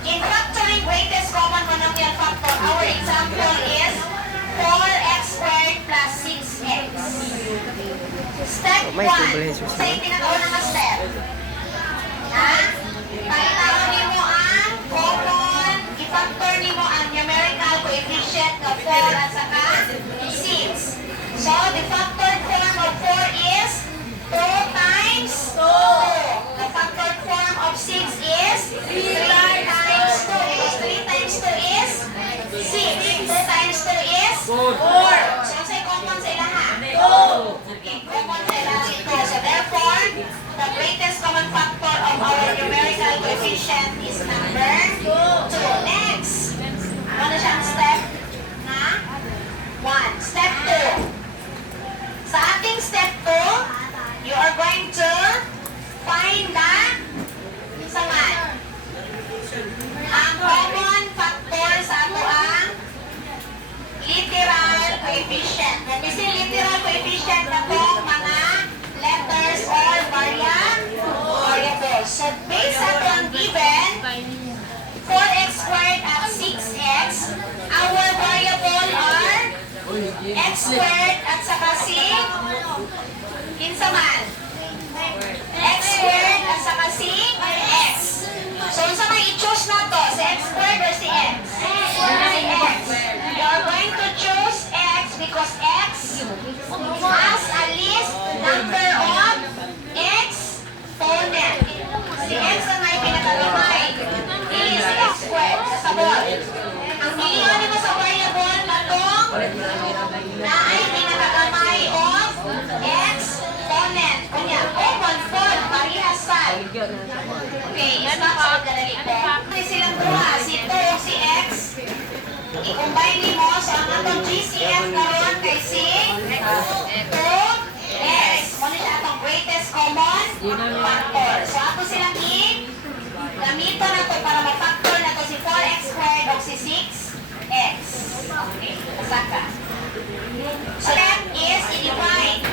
In factoring greatest common monomial factor, our example is 4x squared plus 6x. Step 1. Sa yung tinatawag na step. Ha? Palitawan mo ang common, i-factor mo ang numerical coefficient ng 4 at saka 6. So, the factored form of 4 is 2 times 2. The factored form of 6 is 3 times 2. Because 3 times 2 is 6. 2 times 2 is 4. So, say common sa ilaha. 2. Okay, common sa ilaha si 2. So, therefore, the greatest common factor of our numerical coefficient is number 2. Next. Ano siyang step? Na? 1. Step 2. Sa ating step 2, you are going to find the saman. Ang common factor sa ato ang literal coefficient. When we say literal coefficient na itong mga letters or variables. So, based on given 4x squared at 6x, our variable are x squared at saka si kinsa man. X squared at saka si x. So, unsa may i-choose na to? Si x squared or si x? Si x. You are going to choose x because x has a least number of exponent. Si x ang may pinakagamay. Ili si x squared. Kasabot. Ang pilihan mo sa variable na itong na ay pinakagamay of exponent. Kunya, common form, parihasal. Okay, is not so kadali po. Kasi silang duha, si 2 o si x. I-combine mo. So, ang atong GCF karon kay si 2x. Muna siya atong greatest common factor. So, ako silang gamiton na to para mag-factor na to si 4x squared o si 6x. Okay, kasaka. Step is i-divide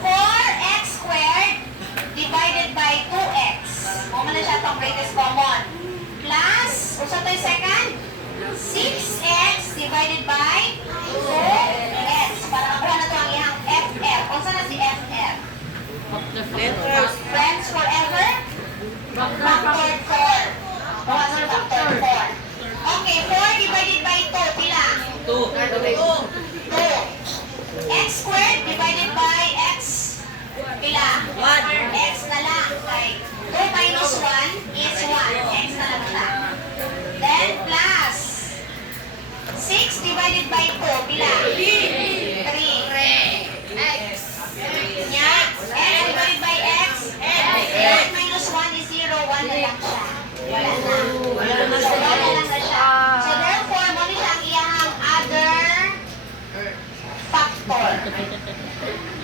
4x squared divided by 2x. Muna na siya itong greatest common. Plus, usa to yung second? 6x divided by 2x. Para makuha na ito ang ihang FR. Kung saan na si FR? Friends forever? Factor 4. Kuha sa factor 4. Okay, 4 divided by 2. Pila? 2. X squared divided by x. Pila? 1. X na lang. Okay. 2 minus 1 is 1. X na lang siya. Then plus 6 divided by 2. Pila? 3. X. Yan. X divided by x. X minus 1 is 0. 1 na lang siya. Wala na. So, wala lang na siya. So, therefore, muna siya ang iyahang other factor.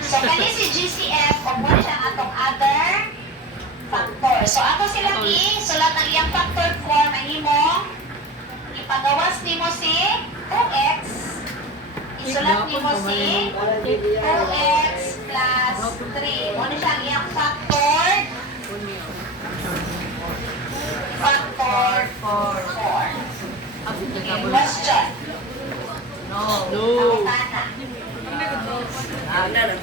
So, kani si GCF, o muna siya ang atong other factor. So, ako silang sulat ang iyang factor form ay mo ipagawas ni mo si 2x. Isulat ni mo si 2x plus 3. Muna siya ang iyang factor 4. Okay, question. No. Ang tana.